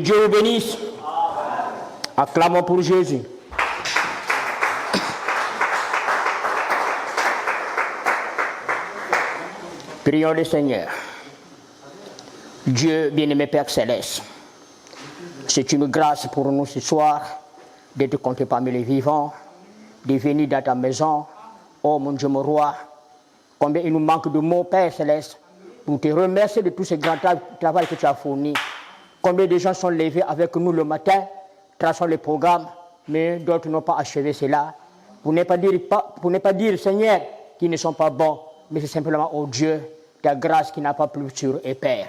Dieu vous bénisse. Acclamons pour Jésus. Prions le Seigneur. Dieu, bien-aimé Père Céleste, c'est une grâce pour nous ce soir d'être comptés parmi les vivants, de venir dans ta maison. Oh mon Dieu, mon roi, combien il nous manque de mots, Père Céleste, pour te remercier de tout ce grand travail que tu as fourni. Combien de gens sont levés avec nous le matin, traçant les programmes, mais d'autres n'ont pas achevé cela. Pour ne pas dire, Seigneur, qu'ils ne sont pas bons, mais c'est simplement, oh Dieu, ta grâce qui n'a pas plu sur eux, Père.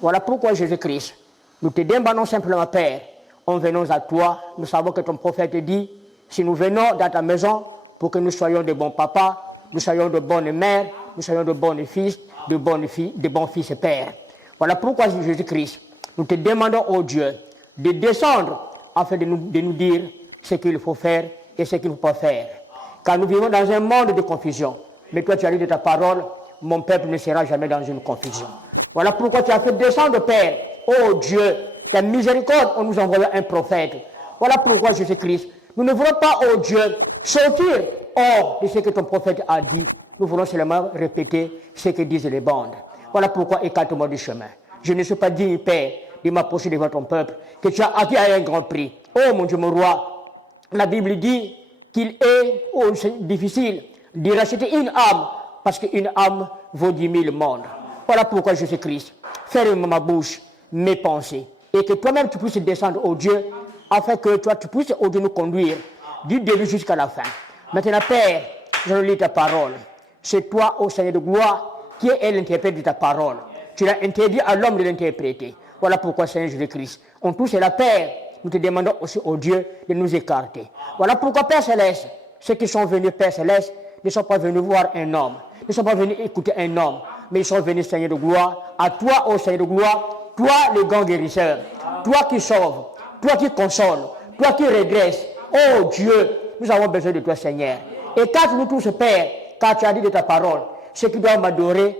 Voilà pourquoi Jésus-Christ, nous te demandons simplement, Père, on venons à toi, nous savons que ton prophète dit, si nous venons dans ta maison, pour que nous soyons de bons papas, nous soyons de bonnes mères, nous soyons de bons fils, de bons fils et pères. Voilà pourquoi Jésus-Christ, nous te demandons, oh Dieu, de descendre afin de nous dire ce qu'il faut faire et ce qu'il ne faut pas faire. Car nous vivons dans un monde de confusion. Mais toi, tu as dit de ta parole, mon peuple ne sera jamais dans une confusion. Voilà pourquoi tu as fait descendre, Père, oh Dieu, ta miséricorde en nous envoyant un prophète. Voilà pourquoi Jésus-Christ, nous ne voulons pas, oh Dieu, sortir hors de ce que ton prophète a dit. Nous voulons seulement répéter ce que disent les bandes. Voilà pourquoi écarte-moi du chemin. Je ne suis pas digne, Père, de m'approcher devant ton peuple, que tu as acquis à un grand prix. Oh mon Dieu, mon roi, la Bible dit qu'il est difficile de racheter une âme, parce qu'une âme vaut 10 000 mondes. Voilà pourquoi Jésus-Christ, ferme ma bouche, mes pensées, et que toi-même tu puisses descendre au Dieu, afin que toi tu puisses au Dieu nous conduire du début jusqu'à la fin. Maintenant, Père, je lis ta parole. C'est toi, ô Seigneur de gloire, qui est l'interprète de ta parole. Tu l'as interdit à l'homme de l'interpréter. Voilà pourquoi, Seigneur Jésus-Christ, on touche la Père, nous te demandons aussi au Dieu de nous écarter. Voilà pourquoi, Père Céleste, ceux qui sont venus, Père Céleste, ne sont pas venus voir un homme, ne sont pas venus écouter un homme, mais ils sont venus, Seigneur de gloire, à toi, ô Seigneur de gloire, toi, le grand guérisseur, toi qui sauves, toi qui consoles, toi qui redresses. Oh Dieu, nous avons besoin de toi, Seigneur. Et quand nous tous, Père, quand tu as dit de ta parole, ceux qui doivent m'adorer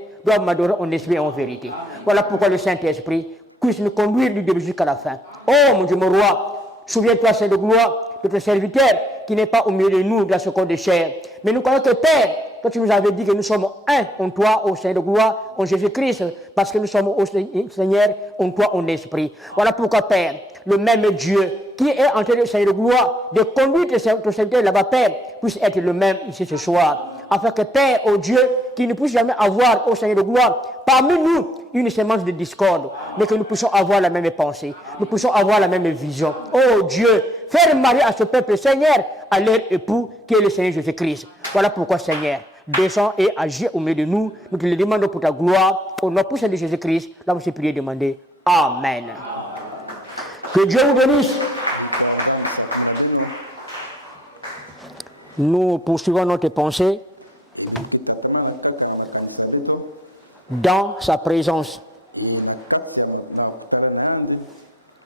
en esprit et en vérité. Voilà pourquoi le Saint-Esprit puisse nous conduire du début jusqu'à la fin. Oh mon Dieu, mon roi, souviens-toi, Seigneur de gloire, de ton serviteur qui n'est pas au milieu de nous dans ce corps de chair. Mais nous connaissons que Père, toi tu nous avais dit que nous sommes un en toi, au Seigneur de gloire, en Jésus-Christ, parce que nous sommes au Seigneur, en toi, en esprit. Voilà pourquoi, Père, le même Dieu qui est en train de Seigneur de gloire, de conduire ton serviteur là-bas, Père, puisse être le même ici ce soir. Afin que Père, oh Dieu, qu'il ne puisse jamais avoir, au Seigneur de gloire, parmi nous, une sémence de discorde, mais que nous puissions avoir la même pensée, nous puissions avoir la même vision. Oh Dieu, faire marier à ce peuple, Seigneur, à leur époux, qui est le Seigneur Jésus-Christ. Voilà pourquoi, Seigneur, descends et agis au milieu de nous. Nous te le demandons pour ta gloire, au nom puissant de Jésus-Christ. Là, vous priez demander. Amen. Que Dieu vous bénisse. Nous poursuivons notre pensée dans sa présence.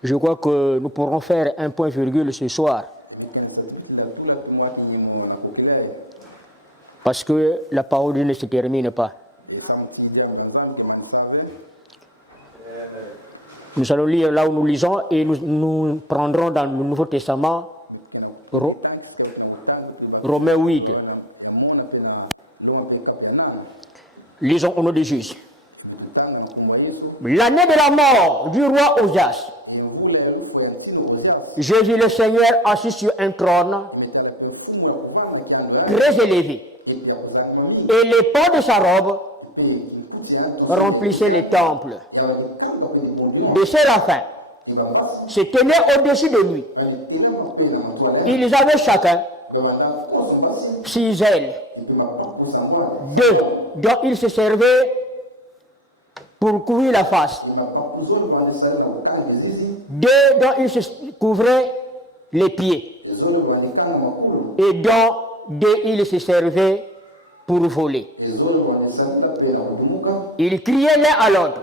Je crois que nous pourrons faire un point virgule ce soir. Parce que la parole ne se termine pas. Nous allons lire là où nous lisons et nous prendrons dans le Nouveau Testament Romains 8. Lisons au nom de Jésus. L'année de la mort du roi Osias, j'ai vu le Seigneur assis sur un trône très élevé, et les pans de sa robe remplissaient les temples. Des séraphins se tenaient au-dessus de lui. Ils avaient chacun 6 ailes, 2 dont ils se servaient pour couvrir la face, 2 dont ils se couvraient les pieds, et dont 2 ils se servaient pour voler. Ils criaient l'un à l'autre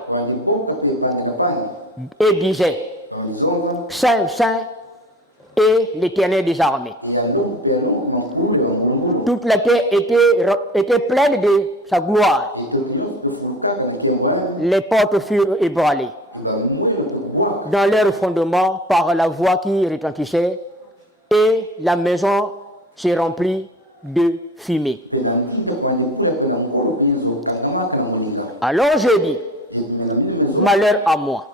et disaient: Saint, Saint est l'Éternel des armées. Toute la terre était pleine de sa gloire. Les portes furent ébranlées. dans leur fondement par la voix qui retentissait et la maison se remplit de fumée. Alors je dis, malheur à moi.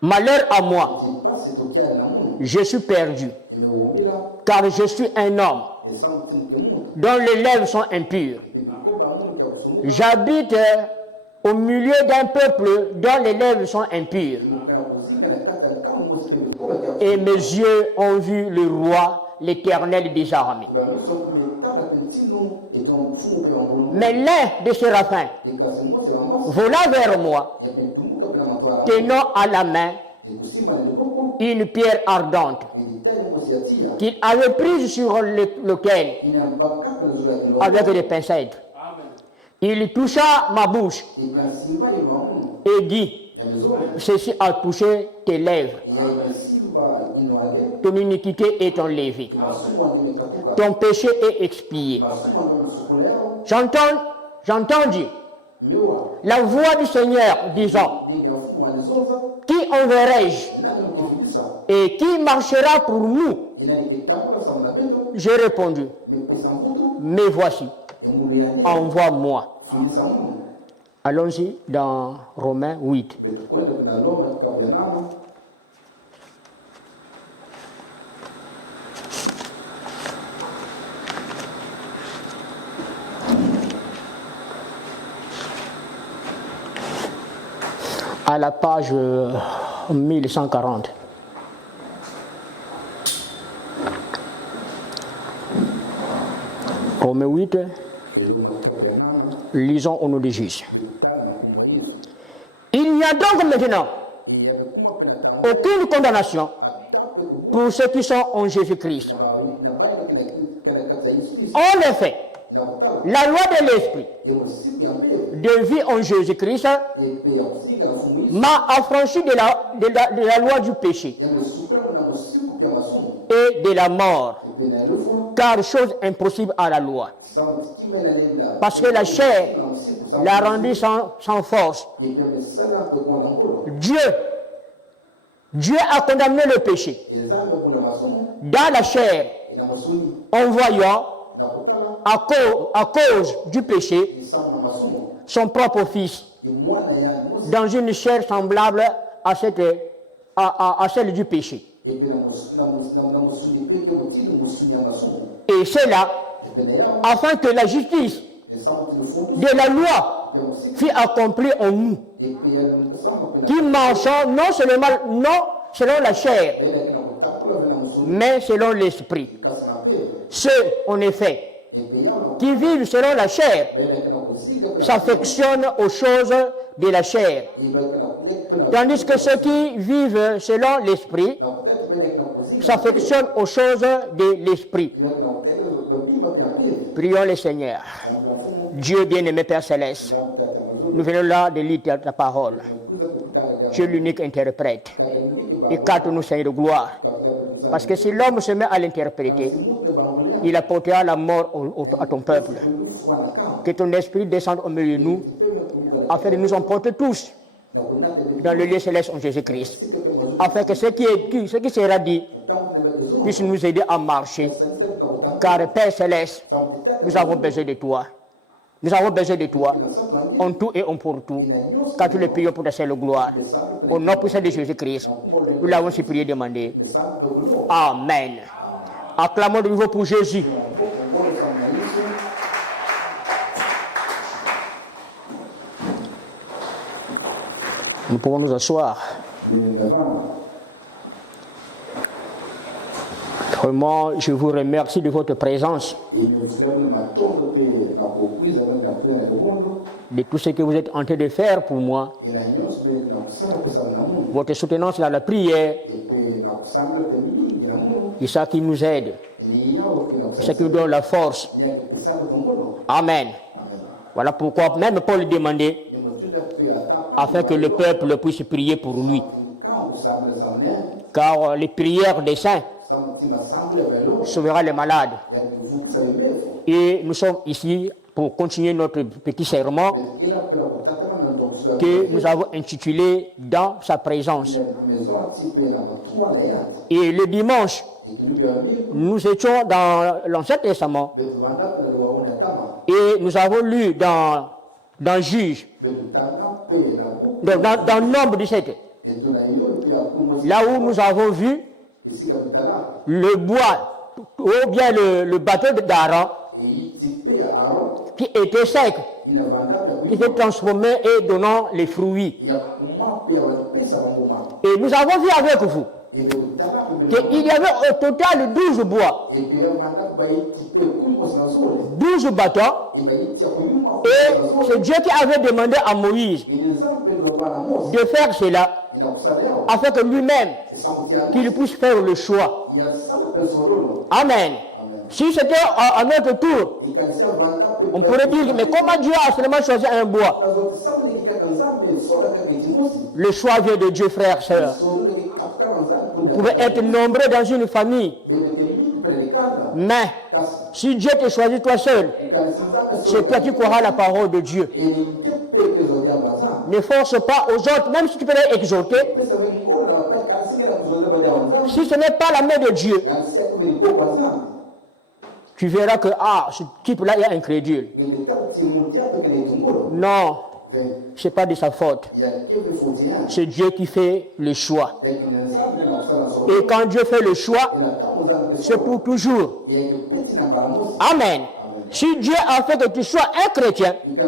Malheur à moi. Je suis perdu, car je suis un homme dont les lèvres sont impures. J'habite au milieu d'un peuple dont les lèvres sont impures. Et mes yeux ont vu le roi, l'Éternel des armées. Mais l'un des séraphins vola vers moi, tenant à la main une pierre ardente qu'il avait prise sur lequel, avec des pincettes, il toucha ma bouche et dit, ceci a touché tes lèvres. Ton iniquité est enlevée. Ton péché est expié. J'entendis la voix du Seigneur disant, qui enverrai-je et qui marchera pour nous? J'ai répondu, mais voici, envoie-moi. Allons-y dans Romains 8. À la page 1140. Romains 8, lisons au nom de Jésus. Il n'y a donc maintenant aucune condamnation pour ceux qui sont en Jésus-Christ. En effet, la loi de l'Esprit de vie en Jésus-Christ m'a affranchi de la loi du péché et de la mort, car chose impossible à la loi. Parce que la chair l'a rendu sans force. Dieu a condamné le péché dans la chair en voyant à cause du péché son propre fils dans une chair semblable à celle du péché. Et c'est là afin que la justice de la loi fût accomplie en nous, qui marchons non selon la chair, mais selon l'esprit. Ceux, en effet, qui vivent selon la chair s'affectionnent aux choses de la chair, tandis que ceux qui vivent selon l'esprit s'affectionnent aux choses de l'esprit. Prions le Seigneur. Dieu bien-aimé Père Céleste, nous venons là de lire ta parole. Tu es l'unique interprète. Écarte-nous, Seigneur de gloire. Parce que si l'homme se met à l'interpréter, il apportera la mort à ton peuple. Que ton esprit descende au milieu de nous, afin de nous emporter tous dans le lieu céleste en Jésus-Christ. Afin que ce qui sera dit puisse nous aider à marcher. Car Père Céleste, nous avons besoin de toi. Nous avons besoin de toi, en tout et en pour tout, car tu le prions pour ta seule gloire. Au nom puissant de Jésus-Christ, nous l'avons si prié demandé. Amen. Acclamons de nouveau pour Jésus. Nous pouvons nous asseoir. Vraiment, je vous remercie de votre présence, de tout ce que vous êtes en train de faire pour moi, votre soutenance dans la prière, et ça qui nous aide, et ça qui nous donne la force. Amen. Voilà pourquoi même Paul demandait, afin que le peuple puisse prier pour lui. Car les prières des saints sauvera les malades. Et nous sommes ici pour continuer notre petit serment que nous avons intitulé « Dans sa présence ». Et le dimanche, nous étions dans l'Ancien Testament et nous avons lu dans Juge, dans Nombre 17, là où nous avons vu le bois, ou bien le bateau d'Aaron, qui était sec, qui s'est transformé et donnant les fruits. Et nous avons vu avec vous qu'il y avait au total 12 bois, 12 bâtons, et c'est Dieu qui avait demandé à Moïse de faire cela afin que lui-même, qu'il puisse faire le choix. Amen. Si c'était à notre tour, on pourrait dire, mais comment Dieu a seulement choisi un bois? Le choix vient de Dieu, frères, sœurs. Vous pouvez être nombreux dans une famille, mais si Dieu te choisit toi seul, c'est toi qui croiras la parole de Dieu. Ne force pas aux autres, même si tu peux les exhorter. Si ce n'est pas la main de Dieu, tu verras que ce type-là est incrédule. Non, ce n'est pas de sa faute. C'est Dieu qui fait le choix. Et quand Dieu fait le choix, c'est pour toujours. Amen. Si Dieu a fait que tu sois un chrétien, peu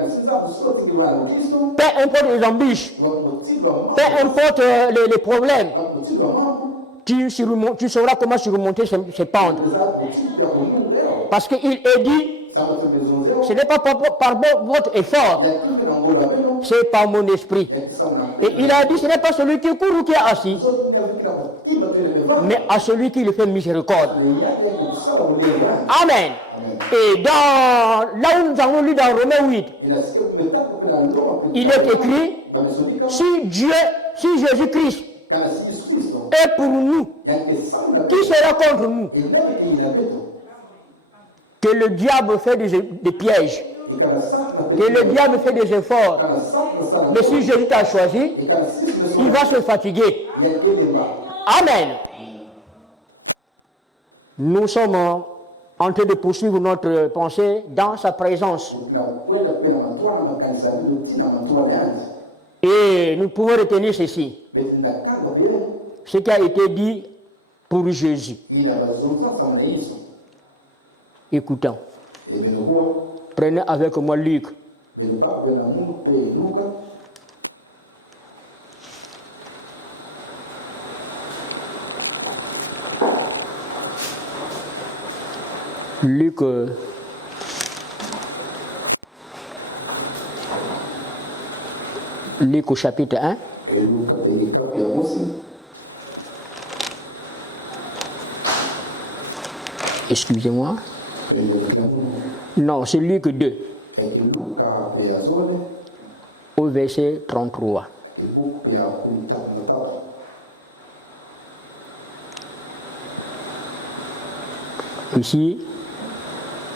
importe les embûches, peu importe les problèmes, tu sauras comment surmonter ces pentes. Parce qu'il est dit, ce n'est pas par votre effort, c'est par mon esprit. Et il a dit, ce n'est pas celui qui court ou qui est assis, mais à celui qui le fait miséricorde. Amen. Et là où nous avons lu dans Romains 8, il est écrit, si Jésus-Christ est pour nous, qui sera contre nous? Que le diable fait des pièges, que le diable fait des efforts. Mais si Jésus t'a choisi, il va se fatiguer. Amen. Nous sommes en train de poursuivre notre pensée dans sa présence. Et nous pouvons retenir ceci. Ce qui a été dit pour Jésus. Écoutons. Prenez avec moi Luc. Luc au chapitre 1. Excusez-moi. Non, c'est Luc 2. Au verset 33. Ici,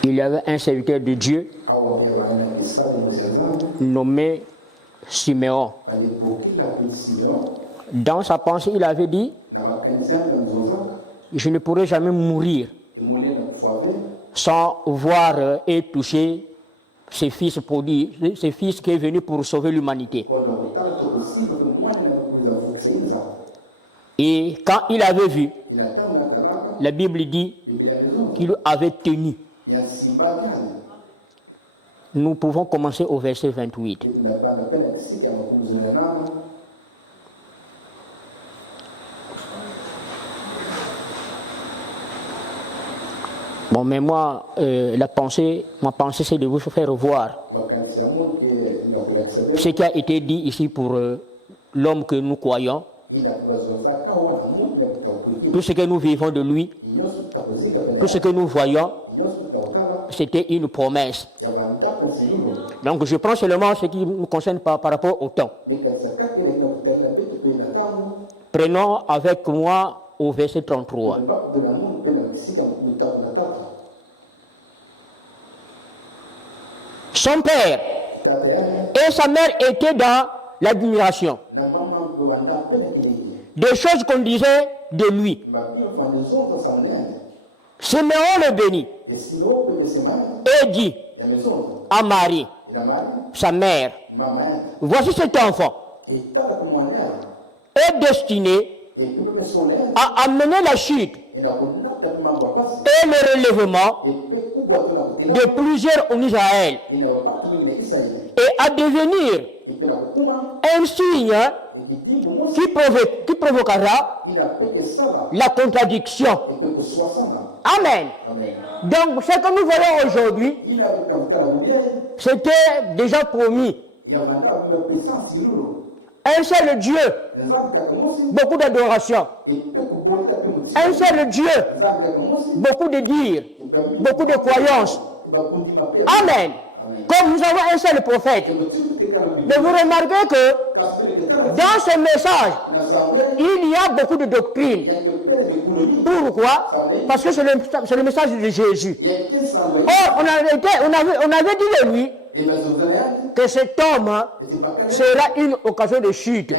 il y avait un serviteur de Dieu nommé Siméon. Dans sa pensée, il avait dit, je ne pourrai jamais mourir sans voir et toucher ce fils prodigue, ce fils qui est venu pour sauver l'humanité. Et quand il avait vu, la Bible dit qu'il avait tenu. Nous pouvons commencer au verset 28. Bon, mais moi, ma pensée, c'est de vous faire voir ce qui a été dit ici pour l'homme que nous croyons, tout ce que nous vivons de lui, tout ce que nous voyons, c'était une promesse. Donc je prends seulement ce qui nous concerne par rapport au temps. Prenons avec moi au verset 33. Son père et sa mère étaient dans l'admiration. Des choses qu'on disait de lui. Siméon le bénit et dit à Marie, sa mère, voici cet enfant est destiné à amener la chute et le relèvement de plusieurs en Israël et à devenir un signe qui provoquera la contradiction. Amen. Donc, ce que nous voyons aujourd'hui, c'était déjà promis. Un seul Dieu, beaucoup d'adoration. Un seul Dieu, beaucoup de dires, beaucoup de croyances. Amen. Comme nous avons un seul prophète. Mais vous remarquez que dans ce message, il y a beaucoup de doctrines. Pourquoi? Parce que c'est le message de Jésus. Or, on avait dit de lui que cet homme sera une occasion de chute.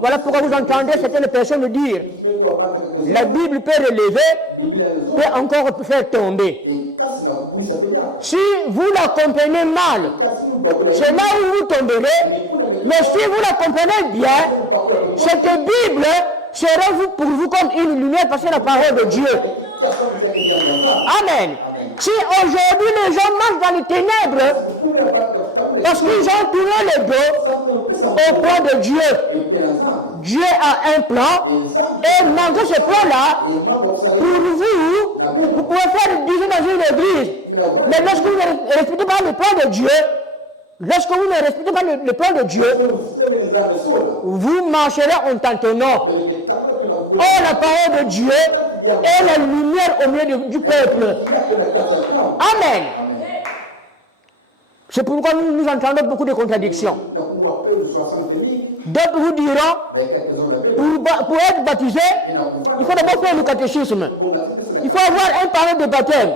Voilà pourquoi vous entendez certaines personnes dire la Bible peut relever, peut encore faire tomber. Si vous la comprenez mal, c'est là où vous tomberez. Mais si vous la comprenez bien, cette Bible sera pour vous comme une lumière parce que c'est la parole de Dieu. Amen. Si aujourd'hui les gens marchent dans les ténèbres parce qu'ils ont tourné le dos au plan de Dieu, Dieu a un plan et malgré ce plan-là, pour vous pouvez faire du Dieu dans une église. Mais lorsque vous ne respectez pas le plan de Dieu, lorsque vous ne respectez pas le plan de Dieu, vous marcherez en tâtonnant. Or, la parole de Dieu est la lumière au milieu du peuple. Amen. C'est pourquoi nous entendons beaucoup de contradictions. D'autres vous diront, pour être baptisé, il faut d'abord faire le catéchisme. Il faut avoir un parole de baptême.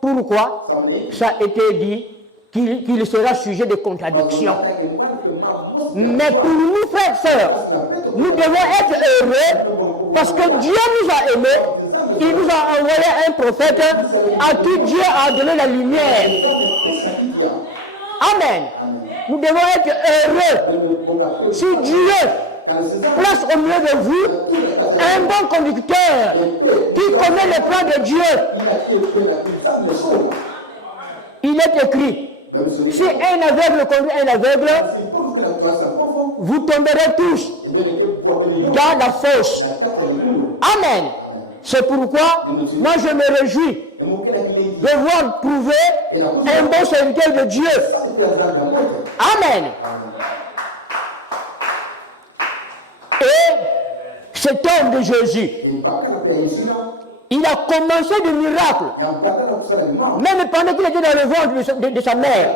Pourquoi? Ça a été dit qu'il sera sujet de contradiction. Mais pour nous, frères et sœurs, nous devons être heureux parce que Dieu nous a aimés. Il nous a envoyé un prophète à qui Dieu a donné la lumière. Amen. Nous devons être heureux. Si Dieu place au milieu de vous un bon conducteur qui connaît le plan de Dieu, il est écrit, si un aveugle conduit un aveugle, vous tomberez tous dans la fosse. Amen. C'est pourquoi moi je me réjouis de voir prouver un bon serviteur de Dieu. Amen. Et cet homme de Jésus, il a commencé des miracles, même pendant qu'il était dans le ventre de sa mère.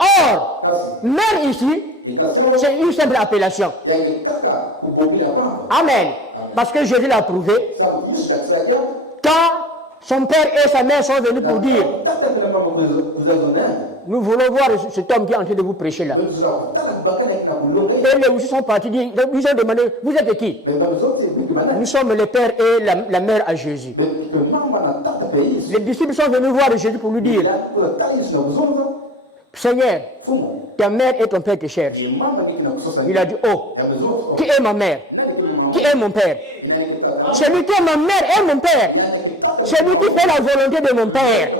Or, mère ici, c'est une simple appellation. Amen. Parce que Jésus l'a prouvé. Quand son père et sa mère sont venus pour dire, nous voulons voir cet homme qui est en train de vous prêcher là. Et les aussi sont partis dire, ils ont demandé, vous êtes qui? Nous sommes le père et la mère à Jésus. Les disciples sont venus voir Jésus pour lui dire, Seigneur, ta mère et ton père te cherchent. Il a dit, oh, qui est ma mère? Qui est mon père? Celui qui est ma mère et mon père. Celui qui fait la volonté de mon père.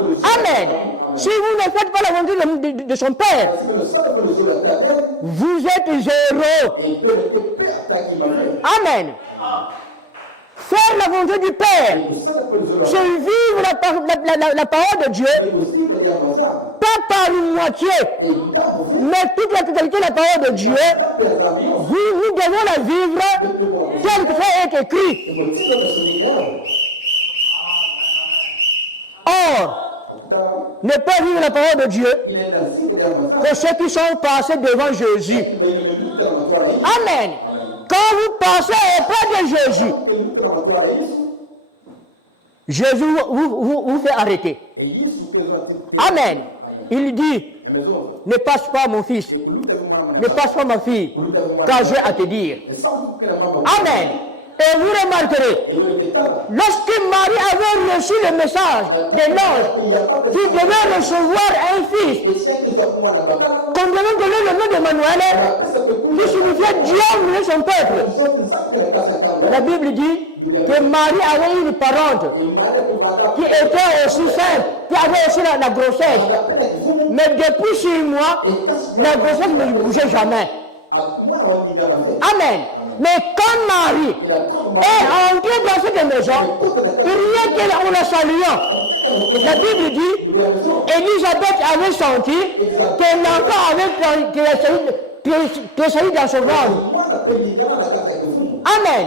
Amen. Si vous ne faites pas la volonté de son père, vous êtes zéro. Amen. Faire la volonté du Père, c'est vivre la parole de Dieu, pas par une moitié, mais toute la totalité de la parole de Dieu. Nous devons la vivre telle que ça est écrit. Or, ne pas vivre la parole de Dieu, c'est ceux qui sont passés devant Jésus. Amen. Quand vous passez auprès de Jésus, Jésus vous fait arrêter. Amen. Il dit, ne passe pas mon fils, ne passe pas ma fille, car j'ai à te dire. Amen. Et vous remarquerez, lorsque Marie avait reçu le message de l'ange qui devait recevoir un fils, qu'on devait donner le nom d'Emmanuel, qui signifiait Dieu de son peuple. La Bible dit que Marie avait une parente qui était aussi sainte, qui avait aussi la grossesse. Mais depuis 6 mois, la grossesse ne bougeait jamais. Amen. Mais quand Marie est entrée dans cette maison, rien qu'en la saluant, la Bible dit, Élisabeth avait senti que l'enfant avait tressailli dans son ventre. Amen.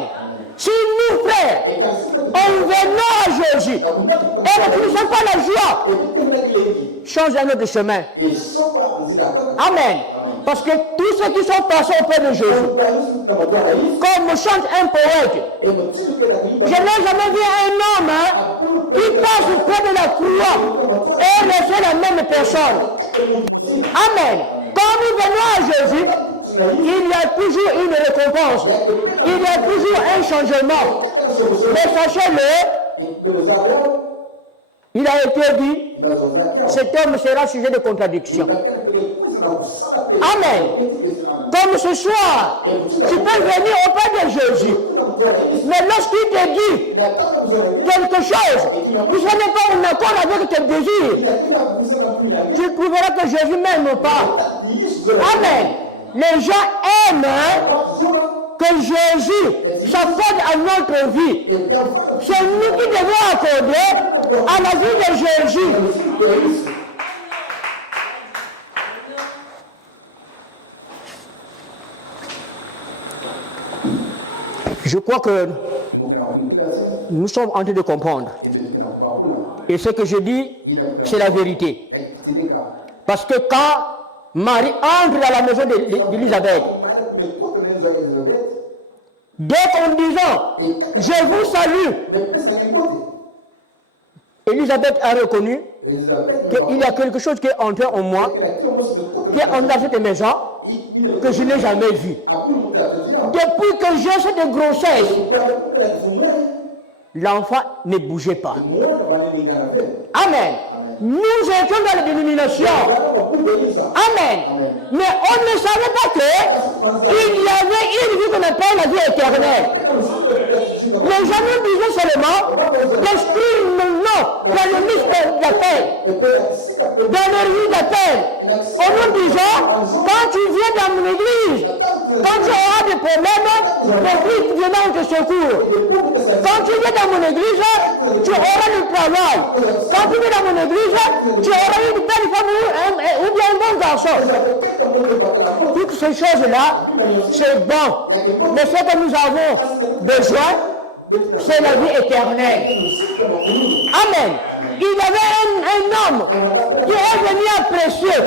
Si nous, frères, en venant à Jésus, et que nous ne sommes pas la joie, change un autre chemin. Amen. Parce que tous ceux qui sont passés auprès de Jésus, comme chante un poète, je n'ai jamais vu un homme qui passe auprès de la croix et laisser la même personne. Amen. Quand nous venons à Jésus, il y a toujours une récompense. Il y a toujours un changement. Mais sachez-le, il a été dit, cet homme sera sujet de contradiction. Amen. Comme ce soir, tu peux venir auprès de Jésus. Mais lorsqu'il te dit quelque chose, vous ne serez pas en accord avec tes désirs, tu trouveras que Jésus ne m'aime pas. Amen. Les gens aiment que Jésus s'accorde à notre vie. C'est nous qui devons accorder à la vie de Jésus. Je crois que nous sommes en train de comprendre. Et ce que je dis, c'est la vérité. Parce que quand Marie entre dans la maison d'Élisabeth, dès qu'en disant « Je vous salue », Élisabeth a reconnu qu'il y a quelque chose qui est entré en moi, qui est entré dans cette maison, que je n'ai jamais vu. Depuis que j'ai cette grossesse, l'enfant ne bougeait pas. Amen. Nous étions dans la dénomination. Amen. Mais on ne savait pas qu'il y avait une vie qu'on appelle la vie éternelle. Les gens nous disaient seulement d'inscrire mon nom dans le livre d'appel, dans le livre d'appel. En nous disant, quand tu viens dans mon église, quand tu auras des problèmes, l'église viendra te secours. Quand tu viens dans mon église, tu auras du travail. Quand tu viens dans mon église, tu auras une belle femme ou bien un bon garçon. Toutes ces choses-là, c'est bon. Mais ce que nous avons besoin, c'est la vie éternelle. Amen. Il y avait un homme qui est venu apprécier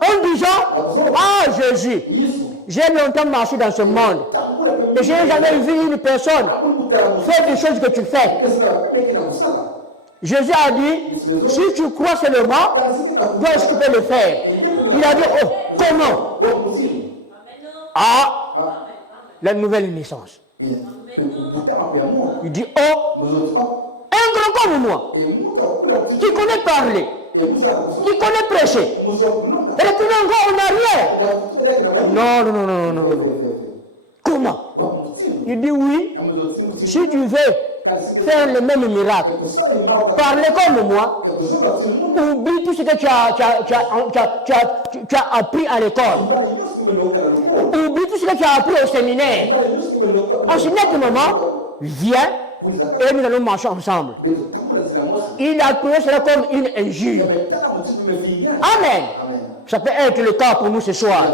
en disant, ah Jésus, j'ai longtemps marché dans ce monde et je n'ai jamais vu une personne faire des choses que tu fais. Jésus a dit, si tu crois seulement, toi est-ce que tu peux le faire? Il a dit, oh, comment? Ah, la nouvelle naissance. Il dit, oh, un grand comme moi, qui connaît parler, qui connaît prêcher, et retourne encore en arrière. Non. Comment? Il dit oui, si tu veux faire le même miracle, parler comme moi, oublie tout ce que tu as appris à l'école, oublie tout ce que tu as appris au séminaire. En ce moment, viens et nous allons marcher ensemble. Il a trouvé cela comme une injure. Amen. Ça peut être le cas pour nous ce soir.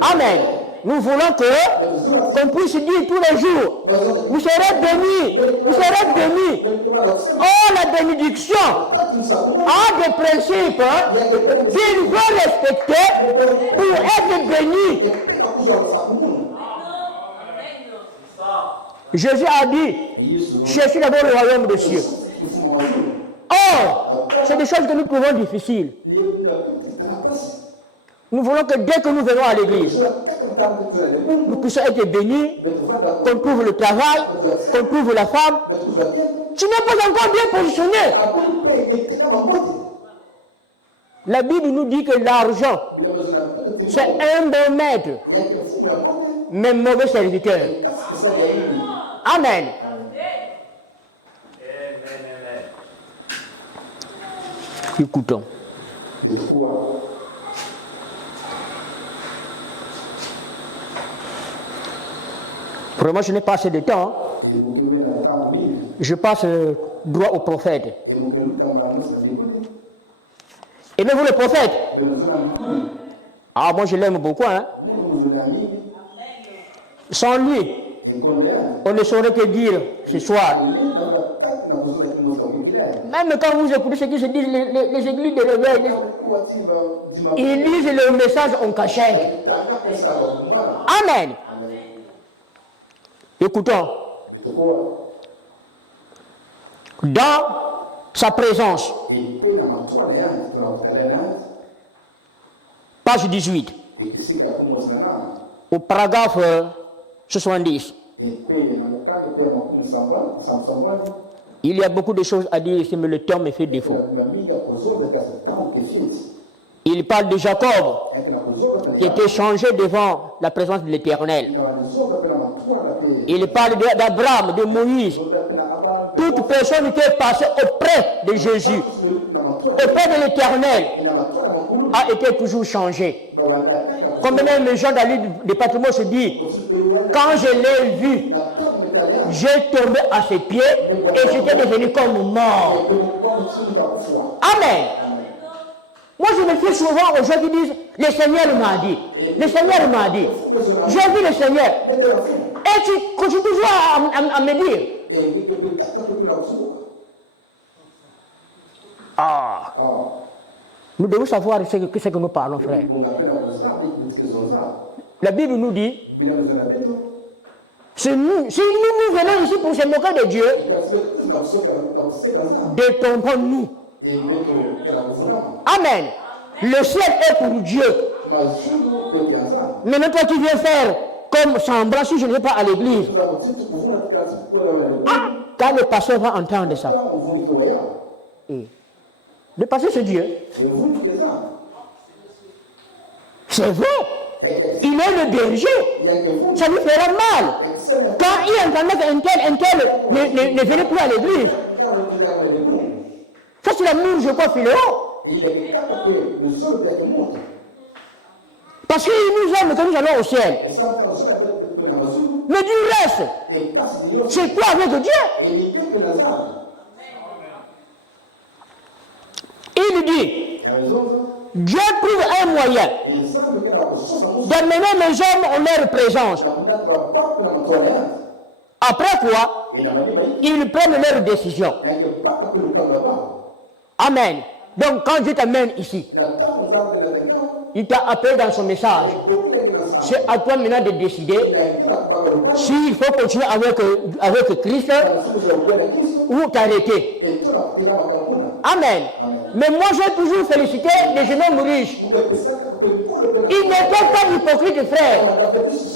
Amen. Nous voulons qu'on puisse dire tous les jours, vous serez bénis, vous serez bénis. Oh, la bénédiction a des principes qu'il faut respecter pour être béni. Jésus a dit, cherchez d'abord le royaume des cieux. Or, C'est des choses que nous trouvons difficiles. Nous voulons que dès que nous venons à l'église, nous puissions être bénis, qu'on trouve le travail, qu'on trouve la femme. Tu n'es pas encore bien positionné. La Bible nous dit que l'argent, c'est un bon maître, mais mauvais serviteur. Amen. Écoutons. Vraiment, je n'ai pas assez de temps. Je passe droit au prophète. Aimez-vous le prophète? Ah, moi je l'aime beaucoup. Hein? Sans lui, on ne saurait que dire ce soir. Même quand vous écoutez ce qui se dit, les églises de réveil, ils lisent le message en cachette. Amen. Écoutons. Dans sa présence, page 18, au paragraphe 70, il y a beaucoup de choses à dire ici, mais le temps me fait défaut. Il parle de Jacob, qui était changé devant la présence de l'Éternel. Il parle d'Abraham, de Moïse. Toute personne qui est passée auprès de Jésus, auprès de l'Éternel, a été toujours changée. Comme même les gens dans le département se disent, quand je l'ai vu, j'ai tombé à ses pieds et j'étais devenu comme mort. Amen. Moi, je me fie souvent aux gens qui disent, le Seigneur m'a dit. Le Seigneur m'a dit. J'ai vu le Seigneur. Et tu continues toujours à me dire. Ah. Nous devons savoir ce que nous parlons, frère. La Bible nous dit, si nous venons ici pour se moquer de Dieu, détrompons-nous. Amen. Le ciel est pour Dieu. Maintenant, toi qui viens faire comme semblant si je ne vais pas à l'église. Quand le pasteur va entendre ça. Le pasteur c'est Dieu. C'est vrai. Il est le berger. Ça lui fera mal. Quand il entendait qu'un tel ne venait plus à l'église. Ça c'est l'amour, je crois, Philéo. Parce qu'il nous aime que nous allons au ciel. Mais du reste, c'est quoi avec Dieu? Il dit, Dieu trouve un moyen d'amener les hommes en leur présence. Après quoi, ils prennent leur décision. Amen. Donc quand Dieu t'amène ici, il t'a appelé dans son message. C'est à toi maintenant de décider s'il faut continuer avec Christ ou t'arrêter. Amen. Mais moi j'ai toujours félicité les jeunes hommes riches. Il n'était pas hypocrite, frère.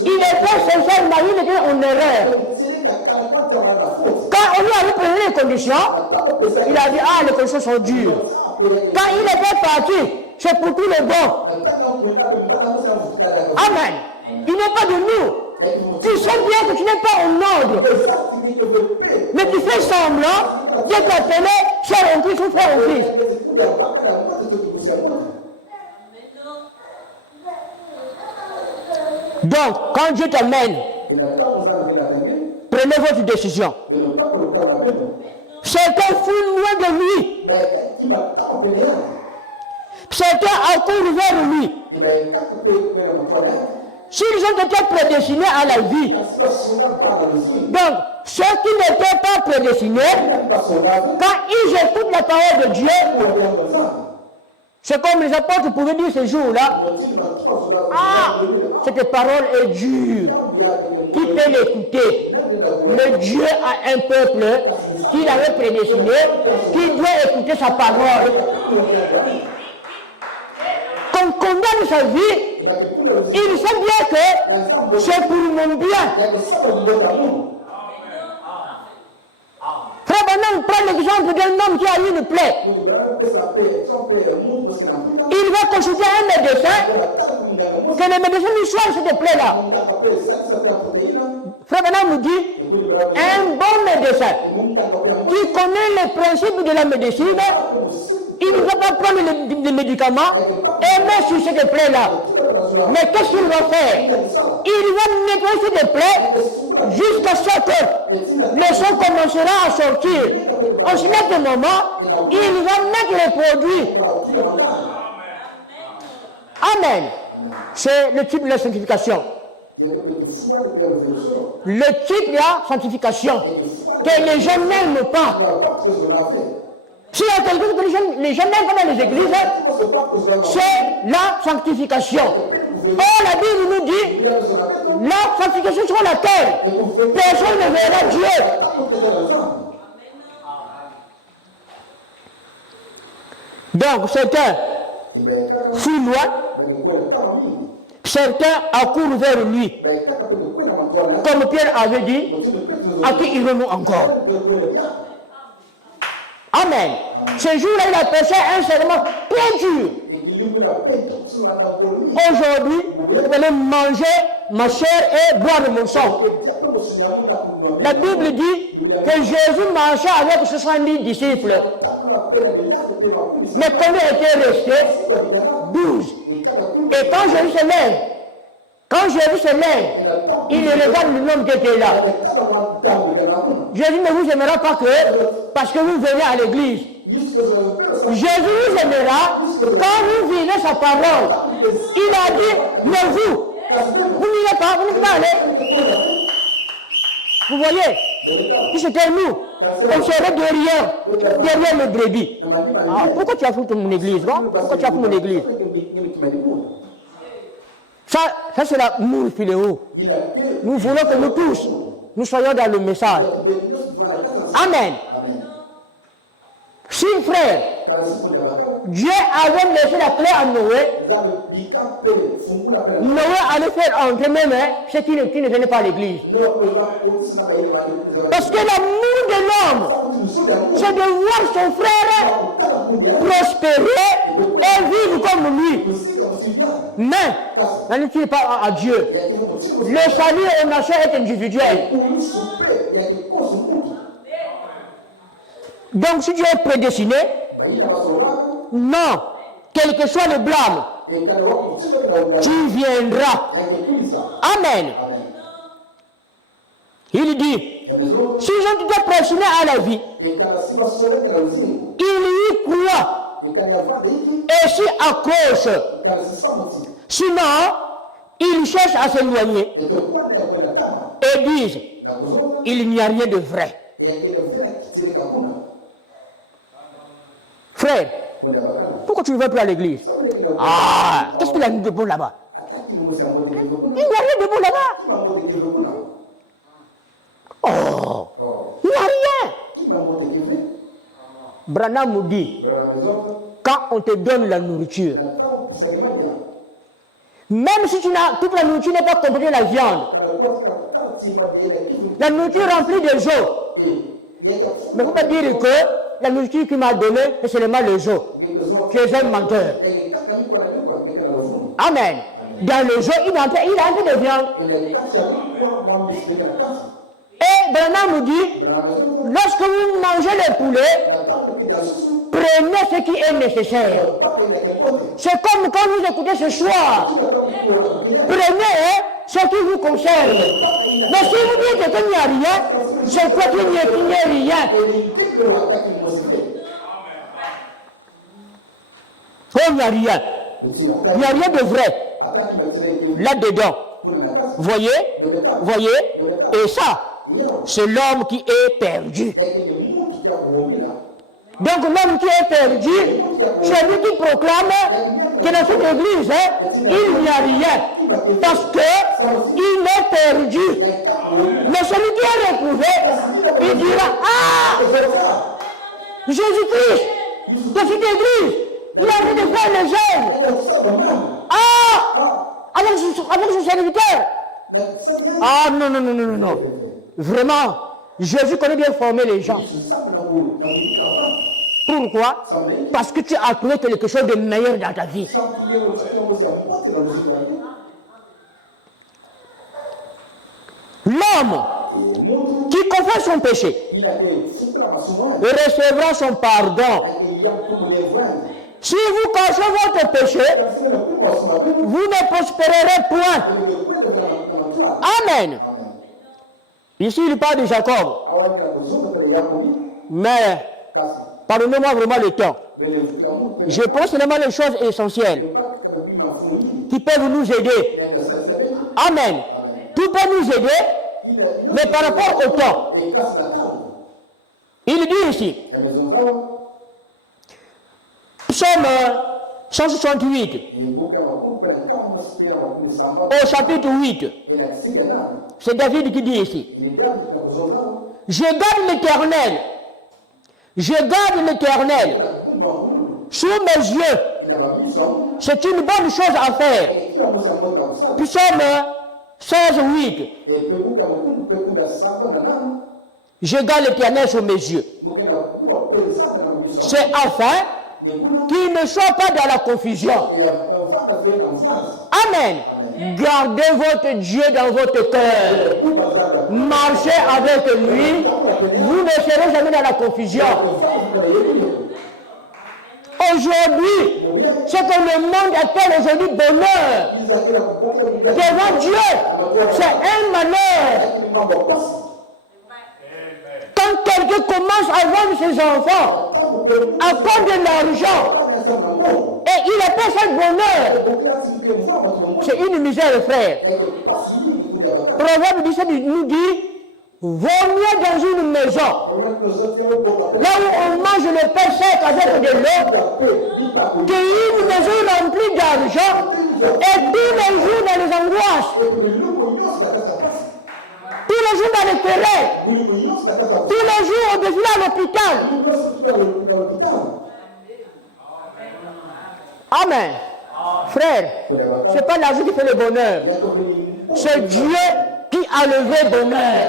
Il était sincère, mais il était en erreur. Quand on lui avait présenté les conditions, il a dit, ah, les conditions sont dures. Quand il était parti, c'est pour tous les bons. Amen. Il n'est pas de nous. Tu sais bien que tu n'es pas en ordre. Mais tu fais semblant. Dieu t'a appelé, cher en Christ ou frère en Christ. Donc, quand Dieu t'amène, prenez votre décision. Certains fouillent loin de lui. Certains accourent vers lui. S'ils ont été prédestinés à la vie. Donc, ceux qui n'étaient pas prédestinés, quand ils écoutent la parole de Dieu, C'est comme les apôtres pouvaient dire ce jour-là. Ah, cette parole est dure. Qui peut l'écouter? Mais Dieu a un peuple qu'il avait prédestiné, qui doit écouter sa parole. Qu'on condamne sa vie, il sait bien que c'est pour mon bien. Frère Branham prend l'exemple d'un homme qui a eu une plaie. Il va consulter un médecin, que le médecin lui soigne cette plaie-là. Frère Branham nous dit, un bon médecin qui connaît les principes de la médecine, il ne va pas prendre les médicaments et mettre sur cette plaie-là. Mais qu'est-ce qu'il va faire? Il va nettoyer cette plaie jusqu'à ce que le sang commencera à sortir. En ce moment, il va mettre les produits. Amen. C'est le type de la sanctification. Le type de la sanctification que les gens n'aiment pas. S'il y a quelque chose que les gens n'aiment pas dans les églises, c'est la sanctification. Or, la Bible nous dit, la sanctification sur la terre, personne ne verra Dieu. Donc, certains fuient loin, certains accourent vers lui. Comme Pierre avait dit, à qui irons-nous encore? Amen. Ce jour-là, il a prêché un serment très dur. Aujourd'hui, vous allez manger ma chair et boire mon sang. La Bible dit que Jésus marchait avec 70 disciples. Mais combien étaient restés? 12. Et quand Jésus se lève, il regarde le nombre qui était là. Jésus ne vous aimera pas parce que vous venez à l'église. Jésus vous aimera quand vous vivez sa parole. Il a dit, mais vous n'irez pas, vous ne pouvez pas aller. Vous voyez, si c'était nous, on serait derrière le brebis. Ah, pourquoi tu as foutu mon église? Pourquoi tu as foutu mon église? Ça c'est la moule philéo. Nous voulons que nous tous, nous soyons dans le message. Amen. Si frère, Dieu avait laissé la clé à Noé, Noé allait faire entrer même ceux qui ne venaient pas à l'église. Parce que l'amour de l'homme, c'est de voir son frère prospérer et vivre comme lui. Mais n'en pas à Dieu. Le salut aux nations est individuel. Donc si Dieu est prédestiné, non, quel que soit le blâme, tu viendras. Amen. Il dit, si je dois prédestiné à la vie, il y croit et s'y accroche. Sinon, il cherche à s'éloigner et disent, il n'y a rien de vrai. Frère, pourquoi tu ne vas plus à l'église? Ah, qu'est-ce qu'il y a de bon là-bas? Il n'y a rien de bon là-bas. Oh, il n'y a rien. Branham nous dit, quand on te donne la nourriture, même si toute la nourriture n'est pas composée de la viande, la nourriture remplie des os, mais il ne faut pas dire que la nourriture qu'il m'a donnée, c'est seulement les os. Tu es un menteur. Amen. Dans les os, il a un peu de viande. Et Branham nous dit, lorsque vous mangez le poulet, prenez ce qui est nécessaire. C'est comme quand vous écoutez ce soir. Prenez ce qui vous concerne. Mais si vous dites qu'il n'y a rien, c'est quoi qu'il n'y ait rien? Oh, il n'y a rien. Il n'y a rien de vrai. Là-dedans. Voyez? Et ça, c'est l'homme qui est perdu. Donc l'homme qui est perdu, c'est lui qui proclame que dans cette église, il n'y a rien. Parce qu'il est perdu. Mais celui qui est retrouvé, il dira, ah, Jésus-Christ, dans cette église, il a envie de faire les œuvres. Ah, avec son serviteur. Ah, non. Vraiment, Jésus connaît bien former les gens. Pourquoi? Parce que tu as trouvé quelque chose de meilleur dans ta vie. L'homme qui confesse son péché recevra son pardon. Si vous cachez votre péché, vous ne prospérerez point. Amen. Ici, il parle de Jacob. Mais, pardonnez-moi vraiment le temps. Je pense seulement les choses essentielles qui peuvent nous aider. Amen. Tout peut nous aider, mais par rapport au temps. Il dit ici, Psaume 168, au chapitre 8, c'est David qui dit ici, je garde l'Éternel, sous mes yeux, c'est une bonne chose à faire. Psaume 16, 8, je garde l'Éternel sous mes yeux. C'est afin qu'il ne soit pas dans la confusion. Amen. Gardez votre Dieu dans votre cœur. Marchez avec lui. Vous ne serez jamais dans la confusion. Aujourd'hui, ce que le monde appelle aujourd'hui bonheur, devant Dieu, c'est un malheur. Quand quelqu'un commence à vendre ses enfants à cause de l'argent et il appelle ça bonheur, c'est une misère, frère. Proverbe 17 nous dit, vaut mieux dans une maison, là où on mange le pain sec avec de l'eau, qu'une maison remplie d'argent et tous les jours dans les angoisses. Tous les jours dans les querelles, tous les jours au-dessus à l'hôpital. Amen. Frère, ce n'est pas l'argent qui fait le bonheur. C'est Dieu qui a levé le bonheur.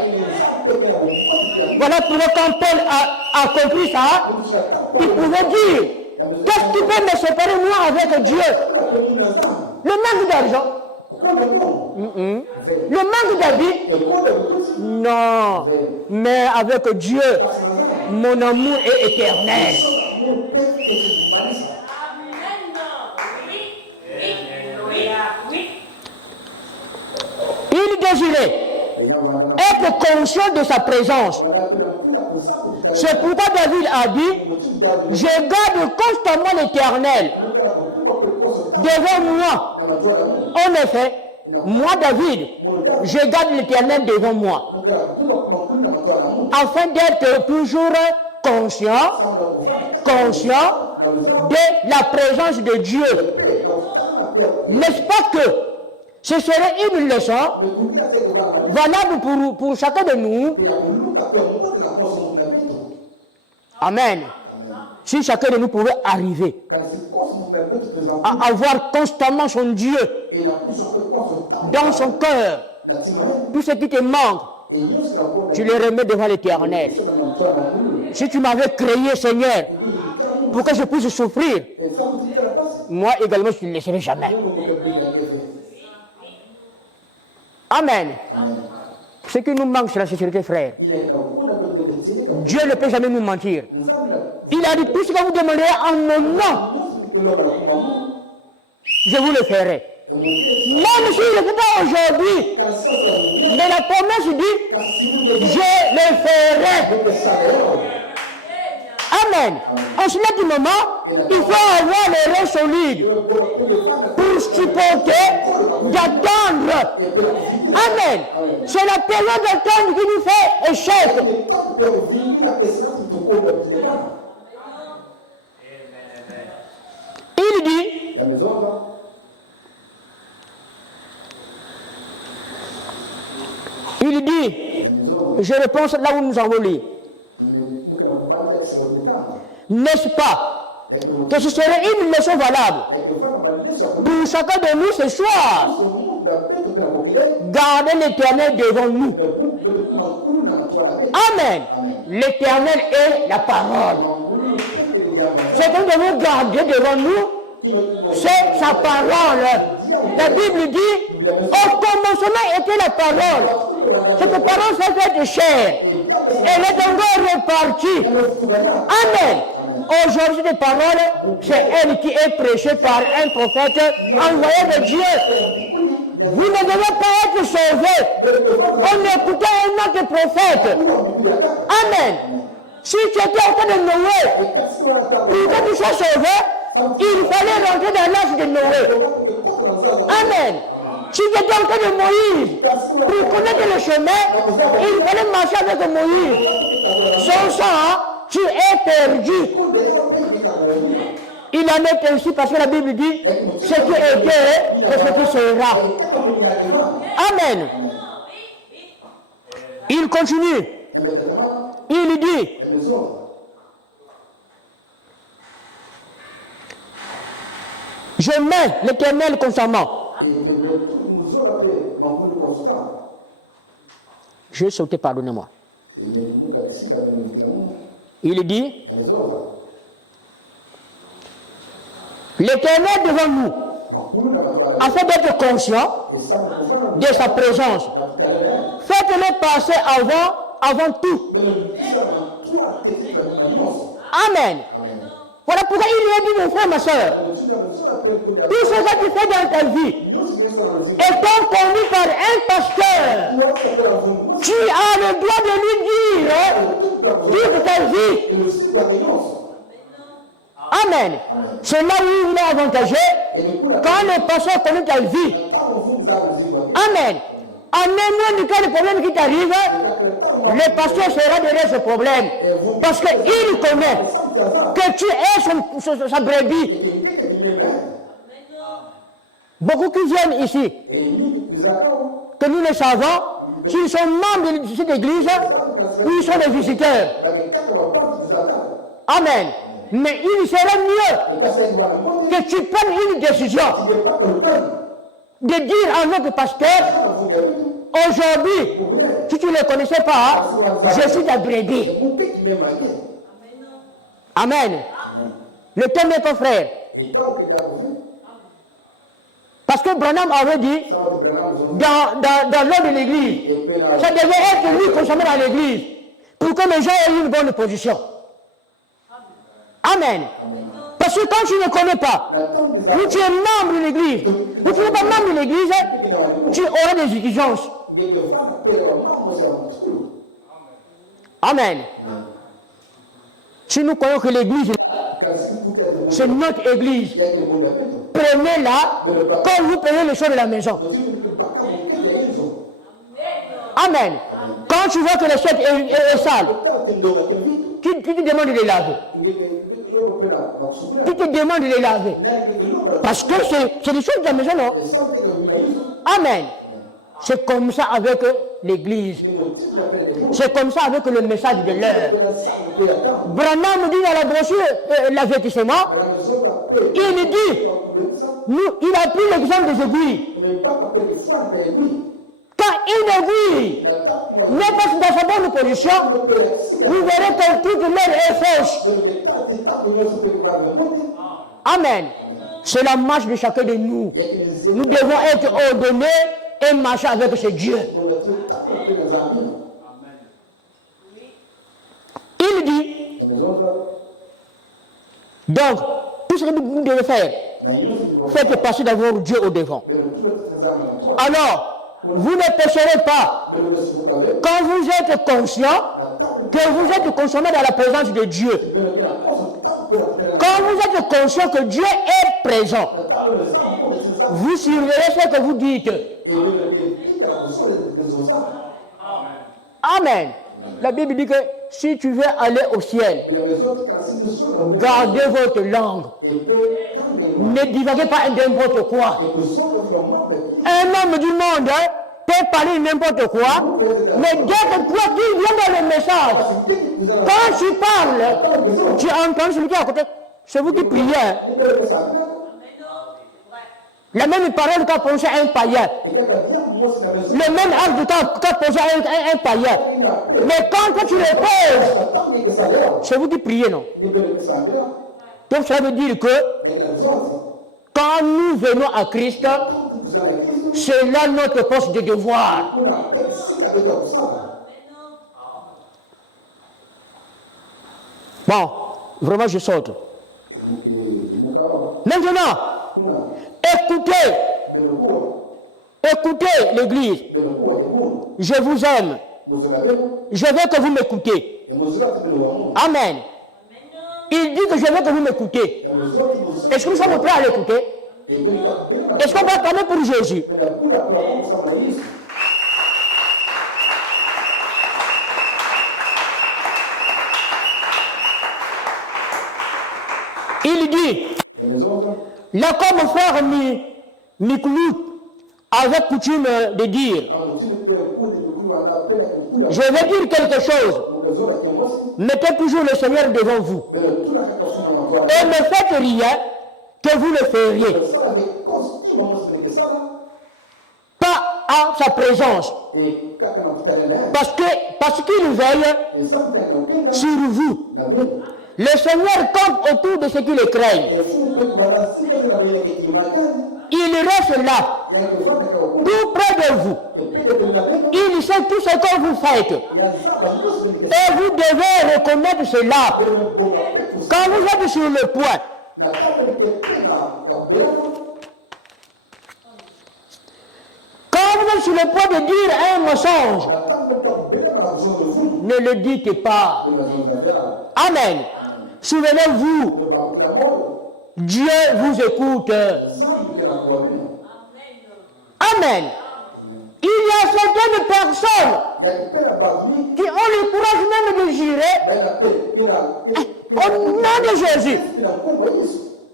Voilà pourquoi quand Paul a compris ça, il pouvait dire, qu'est-ce qui peut me séparer moi avec Dieu? Le manque d'argent. Le manque d'habits? Non. Mais avec Dieu, mon amour est éternel. Il désirait être conscient de sa présence. C'est pourquoi David a dit, je garde constamment l'Éternel devant moi. En effet, moi David, je garde l'Éternel devant moi, afin d'être toujours conscient de la présence de Dieu. N'est-ce pas que ce serait une leçon valable pour chacun de nous? Amen. Si chacun de nous pouvait arriver à avoir constamment son Dieu dans son cœur, tout ce qui te manque, tu le remets devant l'Éternel. Si tu m'avais créé, Seigneur, pour que je puisse souffrir, moi également je ne le laisserai jamais. Amen. Ce qui nous manque, c'est la sincérité, frère. Dieu ne peut jamais nous mentir. Il a dit, tout ce que vous demanderez en mon nom, je vous le ferai. Même si je ne le fais pas aujourd'hui, mais la promesse dit, je le ferai. Amen. En ce moment, il faut avoir les reins solides pour supporter d'attendre. Amen. C'est la période d'attendre qui nous fait échec. Il dit, je repense là où nous avons lu. N'est-ce pas que ce serait une leçon valable pour chacun de nous ce soir? Gardez l'Éternel devant nous. Amen. L'Éternel est la parole. Ce que nous devons garder devant nous, c'est sa parole. La Bible dit, au commencement était la parole. Cette parole s'est faite chair. Elle est encore répartie. Amen. Aujourd'hui, cette parole, c'est elle qui est prêchée par un prophète envoyé de Dieu. Vous ne devez pas être sauvés en écoutant un autre prophète. Amen. Si tu étais en train de Noé, pour que tu sois sauvé, il fallait rentrer dans l'âge de Noé. Amen. Si tu étais en train de Moïse, pour connaître le chemin, il fallait marcher avec Moïse. Sans ça, tu es perdu. Il en est ainsi parce que la Bible dit ce qui est Dieu et ce qui sera. Amen. Il continue. Il dit, je mets l'Éternel constamment. Je vais sauter, pardonnez-moi. Il dit, l'Éternel devant nous, afin d'être conscient de sa présence. Faites-le passer avant tout. Amen. Voilà pourquoi il lui a dit, mon frère, ma soeur, tout ce que tu fais dans ta vie, étant conduit par un pasteur, tu as le droit de lui dire toute ta vie. Amen. C'est là où il est avantageux quand le pasteur connaît ta vie. Amen. En même du cas de problème qui t'arrive, le pasteur sera derrière ce problème. Parce qu'il connaît que tu es sa brebis. Beaucoup qui viennent ici, que nous le savons, s'ils sont membres de cette église, ou ils sont des visiteurs. Amen. Mais il serait mieux que tu prennes une décision de dire à notre pasteur, aujourd'hui, si tu ne le connaissais pas, je suis ta brebis. Amen. Le thème est ton frère. Parce que Branham avait dit, dans l'ordre de l'église, ça devait être lui consommé dans l'église, pour que les gens aient une bonne position. Amen. Parce que quand tu ne connais pas, ou tu es membre de l'église, ou tu n'es pas membre de l'église, tu auras des exigences. Amen. Si nous croyons que l'église, c'est notre église, prenez-la comme vous prenez les choses de la maison. Amen. Quand tu vois que le sol est sale, tu te demandes de les laver. Tu te demandes de les laver. Parce que c'est des choses de la maison, non? Amen. C'est comme ça avec l'église. C'est comme ça avec le message de l'heure. Branham dit dans la brochure, l'avertissement, il dit, il a pris l'exemple des aiguilles. Quand une aiguille n'est pas dans sa bonne position, vous verrez que toute l'air est fausse. Amen. C'est la marche de chacun de nous. Nous devons être ordonnés et marcher avec ce Dieu. Il dit, donc, tout ce que vous devez faire, faites passer d'abord Dieu au devant. Alors, vous ne pécherez pas quand vous êtes conscient que vous êtes consommé dans la présence de Dieu. Quand vous êtes conscient que Dieu est présent, vous surveillez ce que vous dites. Amen. La Bible dit que si tu veux aller au ciel, gardez votre langue. Ne divaguez pas n'importe quoi. Un homme du monde peut parler n'importe quoi, mais dès que toi tu viens dans le message, quand tu parles, tu entends celui qui est à côté. C'est vous qui priez. La même parole qu'a prononcé un païen. Le même acte qu'a posé un païen. Mais quand toi tu le poses, c'est vous qui priez, non? Donc ça veut dire que quand nous venons à Christ, c'est là notre poste de devoir. Bon, vraiment je saute. Maintenant, écoutez l'église. Je vous aime. Je veux que vous m'écoutez. Amen. Il dit que je veux que vous m'écoutez. Est-ce que nous sommes prêts à l'écouter? Est-ce qu'on va acclamer pour Jésus? Il dit, là comme mon frère Micoulou avait coutume de dire, je vais dire quelque chose, mettez toujours le Seigneur devant vous et ne faites rien que vous le feriez, pas à sa présence, parce qu'il veille sur vous. Le Seigneur compte autour de ceux qui le craignent. Il reste là, tout près de vous. Il sait tout ce que vous faites. Et vous devez reconnaître cela. Quand vous êtes sur le point, quand vous êtes sur le point de dire un mensonge, ne le dites pas. Amen. Souvenez-vous, Dieu vous écoute. Amen. Il y a certaines personnes qui ont le courage même de jurer au nom de Jésus.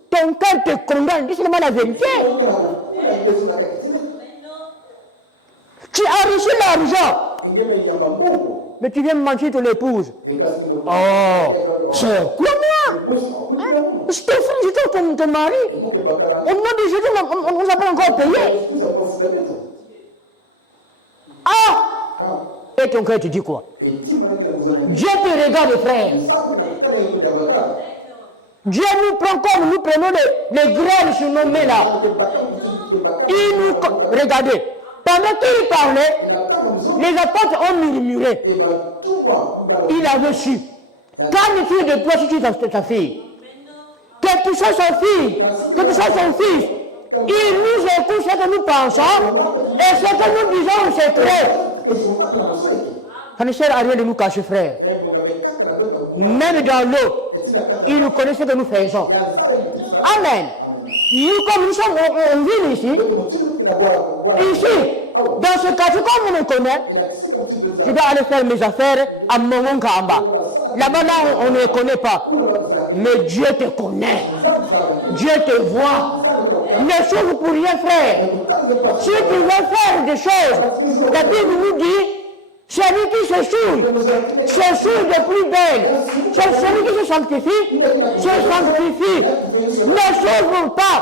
Ton cœur te condamne, dis seulement la vérité. Tu as reçu l'argent, mais tu viens mentir ton épouse. Oh, c'est quoi moi? Je te félicite ton mari. Au nom de Jésus, on ne nous a pas encore payé. Ah! Et ton cœur te dit quoi? Dieu te regarde, frère. Dieu nous prend comme nous prenons les graines sur nos mains là. Il nous... Regardez. Pendant qu'il parlait, les apôtres ont murmuré. Il avait su. Qu'en est-il de toi si tu es ta fille? Que tu sois son fils, que tu sois son fils. Il nous écoute ce que nous pensons et ce que nous disons en secret. Ça ne sert à rien de nous cacher, frère. Même dans l'eau, il nous connaît ce que nous faisons. Amen. Nous, comme nous sommes, on vit ici, dans ce quartier, comme on me connaît, je dois aller faire mes affaires à Mongonkamba. Là-bas, là, on ne les connaît pas. Mais Dieu te connaît. Dieu te voit. Ne souffre pour rien, frère. Si tu veux faire des choses, la Bible nous dit, celui qui se souille de plus belle. Celui qui se sanctifie, se sanctifie. Ne souffre pas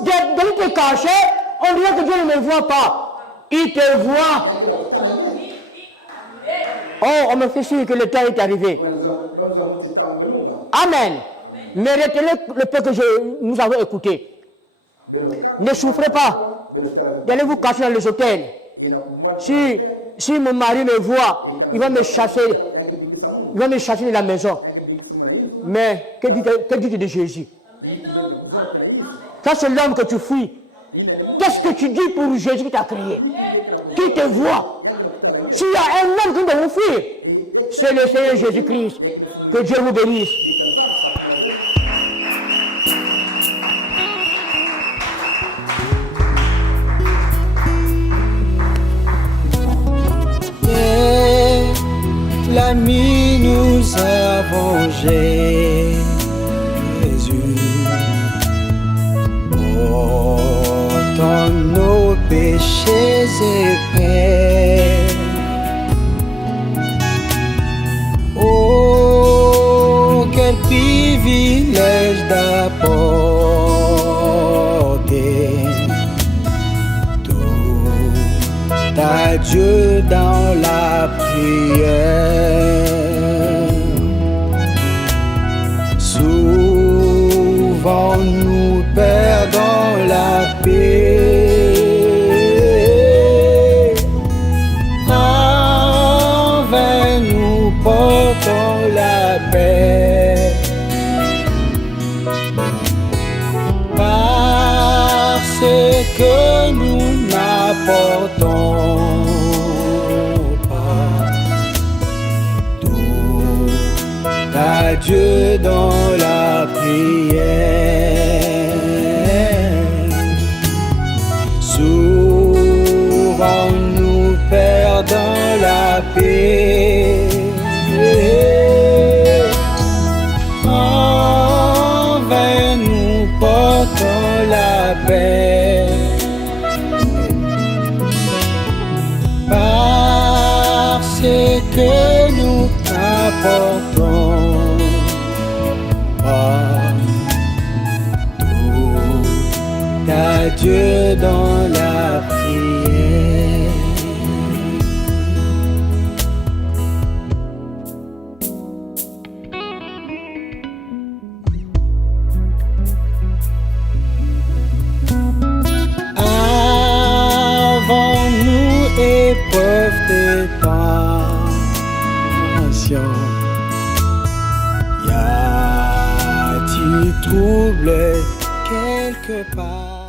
de te cacher, on dirait que Dieu ne me voit pas. Il te voit. Oh, on me fait signe que le temps est arrivé. Amen. Mais retenez le peu que nous avons écouté. Ne souffrez pas d'aller vous cacher dans les hôtels. Si mon mari me voit, il va me chasser. Il va me chasser de la maison. Mais que dis-tu de Jésus? Ça, c'est l'homme que tu fuis. Qu'est-ce que tu dis pour Jésus qui t'a créé? Qui te voit? S'il y a un homme qui doit vous fuir, c'est le Seigneur Jésus-Christ. Que Dieu vous bénisse. La nuit nous a vengé, Jésus. Oh, ton nos péchés épais. Oh, quel privilège d'apporter tout à Dieu dans la prière. Souvent nous perdons la paix, en vain nous portons la paix, parce que nous n'apportons pas tout à Dieu dans la prière. Souvent nous perdons la paix, en vain nous portons la paix, parce que nous n'apportons pas tout à Dieu dans la prière. Avons-nous épreuve de tension? Y a-t-il trouble quelque part?